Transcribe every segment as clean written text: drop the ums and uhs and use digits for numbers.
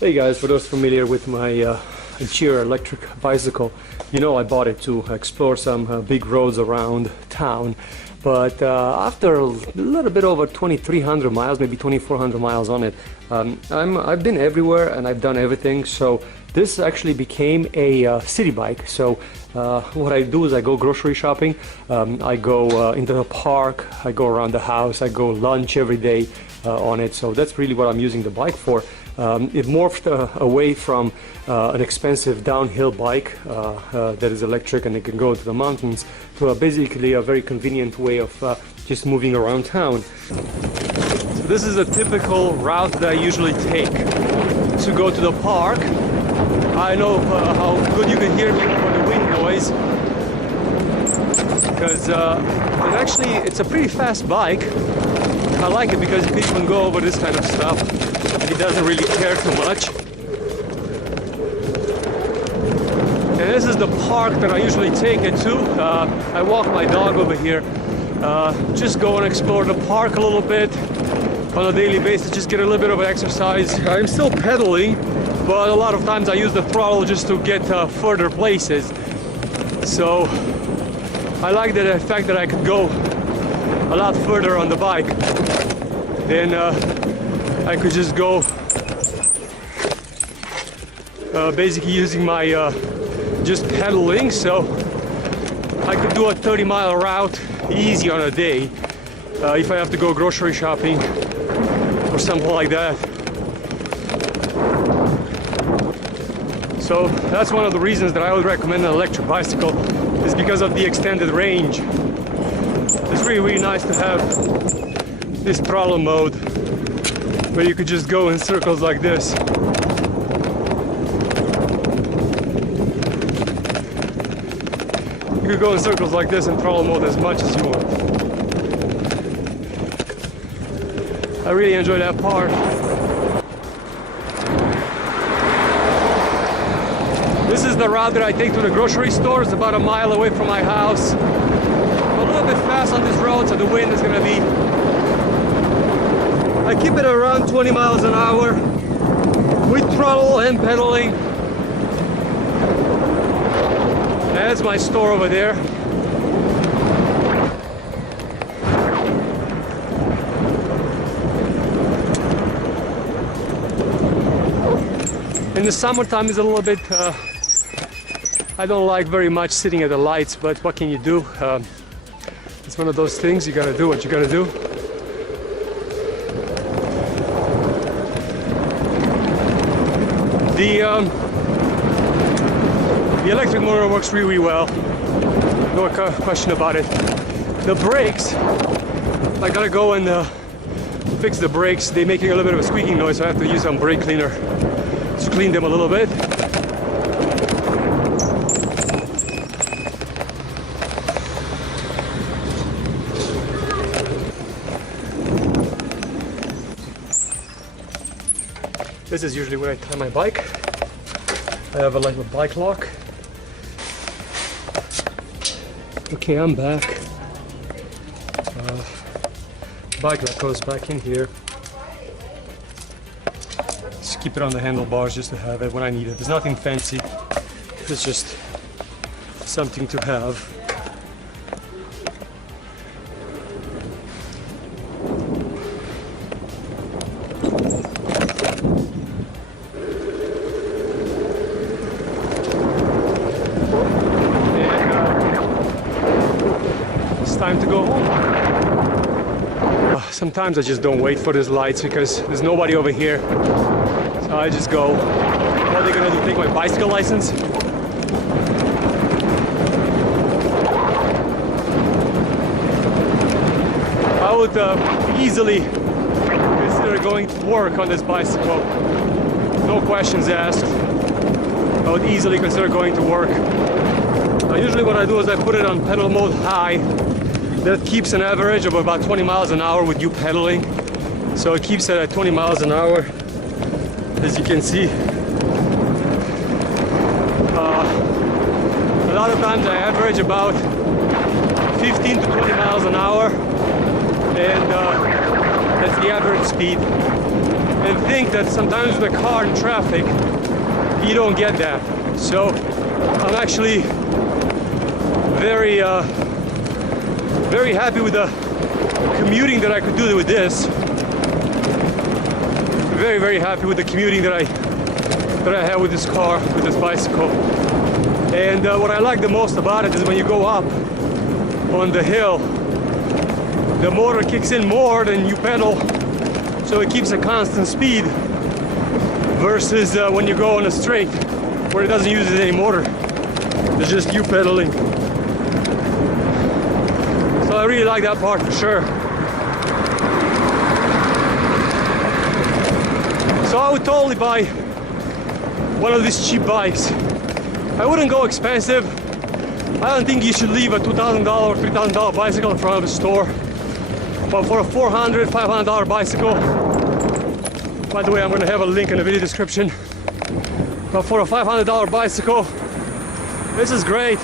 Hey guys, for those familiar with my ANCHEER electric bicycle, you know I bought it to explore some big roads around town. But after a little bit over 2,300 miles, maybe 2,400 miles on it, I've been everywhere and I've done everything. So this actually became a city bike. So what I do is I go grocery shopping, I go into the park, I go around the house, I go lunch every day on it. So that's really what I'm using the bike for. It morphed away from an expensive downhill bike that is electric and it can go into the mountains to basically a very convenient way of just moving around town. So this is a typical route that I usually take to go to the park. I know how good you can hear me over the wind noise, because it's a pretty fast bike. I like it because it can go over this kind of stuff. He doesn't really care too much. And this is the park that I usually take it to. I walk my dog over here. Just go and explore the park a little bit on a daily basis, just get a little bit of exercise. I'm still pedaling, but a lot of times I use the throttle just to get further places. So I like the fact that I could go a lot further on the bike. Then I could just go basically using my just pedaling, so I could do a 30-mile route easy on a day if I have to go grocery shopping or something like that. So that's one of the reasons that I would recommend an electric bicycle, is because of the extended range. It's really nice to have this throttle mode where you could just go in circles like this. You could go in circles like this in throttle mode as much as you want. I really enjoy that part. This is the route that I take to the grocery store. It's about a mile away from my house. A little bit fast on this road, so the wind is going to be... I keep it around 20 miles an hour with throttle and pedaling. That's my store over there. In the summertime is a little bit, I don't like very much sitting at the lights, but what can you do? It's one of those things, you gotta do what you gotta do. The electric motor works really well, no question about it. The brakes, I gotta go and fix the brakes. They're making a little bit of a squeaking noise, so I have to use some brake cleaner to clean them a little bit. This is usually where I tie my bike. I have a bike lock. Okay, I'm back. Bike lock goes back in here. Just keep it on the handlebars just to have it when I need it. There's nothing fancy. It's just something to have. Time to go home. Sometimes I just don't wait for these lights because there's nobody over here, so I just go. What are they gonna do, take my bicycle license? I would easily consider going to work on this bicycle, no questions asked. I would easily consider going to work. Usually what I do is I put it on pedal mode high. That keeps an average of about 20 miles an hour with you pedaling. So it keeps it at 20 miles an hour, as you can see. A lot of times I average about 15 to 20 miles an hour, and that's the average speed. and think that sometimes with a car in traffic, you don't get that. So I'm actually very happy with the commuting that I could do with this. Very happy with the commuting that I have with this car, with this bicycle. And what I like the most about it is when you go up on the hill, the motor kicks in more than you pedal, so it keeps a constant speed, versus when you go on a straight where it doesn't use any motor, it's just you pedaling. So I really like that part for sure. So I would totally buy one of these cheap bikes. I wouldn't go expensive. I don't think you should leave a $2,000 or $3,000 bicycle in front of a store. But for a $400, $500 bicycle, by the way, I'm going to have a link in the video description. But for a $500 bicycle, this is great.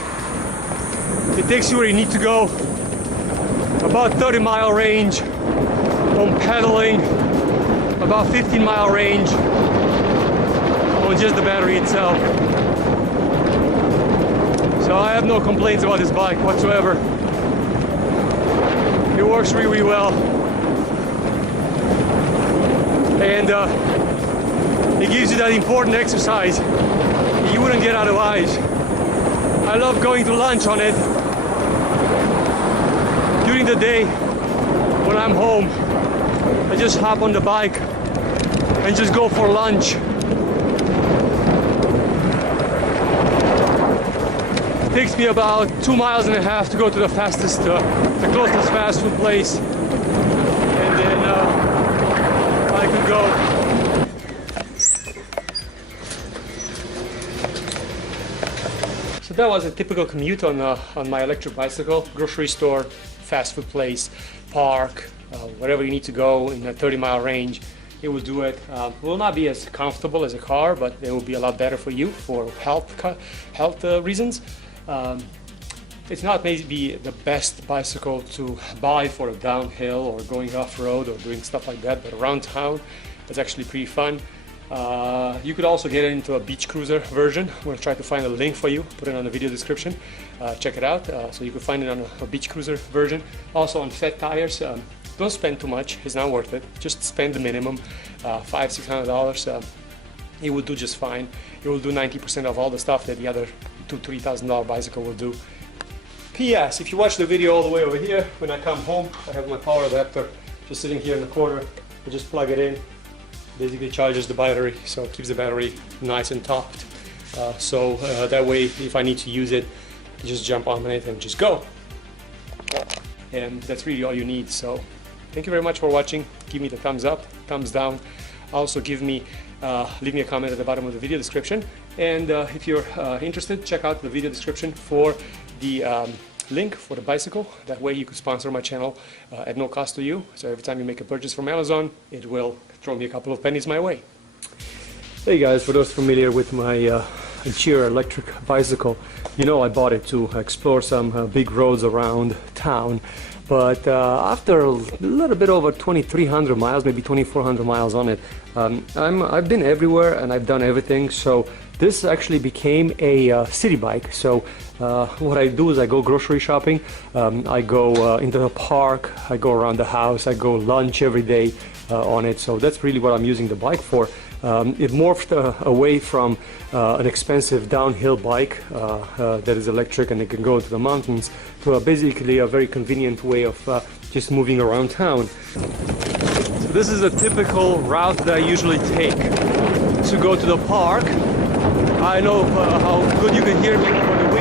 It takes you where you need to go. About 30-mile range on pedaling, about 15-mile range on just the battery itself. So I have no complaints about this bike whatsoever. It works really well. And it gives you that important exercise you wouldn't get otherwise. I love going to lunch on it. During the day, when I'm home, I just hop on the bike and just go for lunch. It takes me about 2.5 miles to go to the closest fast food place, and then I could go. So that was a typical commute on my electric bicycle. Grocery store, fast food place, park, wherever you need to go in a 30-mile range. It will do it. Will not be as comfortable as a car, but it will be a lot better for you for health reasons. It's not maybe the best bicycle to buy for a downhill or going off-road or doing stuff like that, but around town it's actually pretty fun. You could also get it into a beach cruiser version. I'm going to try to find a link for you, put it on the video description. Check it out. So you can find it on a beach cruiser version. Also on fat tires. Don't spend too much, it's not worth it. Just spend the minimum, $500–600. It will do just fine. It will do 90% of all the stuff that the other $2–3,000 bicycle will do. P.S. If you watch the video all the way over here, when I come home, I have my power adapter just sitting here in the corner. I just plug it in. Basically charges the battery, so it keeps the battery nice and topped. That way, if I need to use it, just jump on it and just go. And that's really all you need. So thank you very much for watching. Give me the thumbs up, thumbs down. Also leave me a comment at the bottom of the video description. And if you're interested, check out the video description for the link for the bicycle. That way you could sponsor my channel at no cost to you. So every time you make a purchase from Amazon, it will throw me a couple of pennies my way. Hey guys, for those familiar with my ANCHEER electric bicycle, you know I bought it to explore some big roads around town. But after a little bit over 2,300 miles, maybe 2,400 miles on it, I've been everywhere and I've done everything. So this actually became a city bike. So what I do is I go grocery shopping, I go into the park, I go around the house, I go lunch every day on it. So that's really what I'm using the bike for. It morphed away from an expensive downhill bike that is electric and it can go into the mountains to basically a very convenient way of just moving around town. So this is a typical route that I usually take to go to the park. I know how good you can hear me over the wind.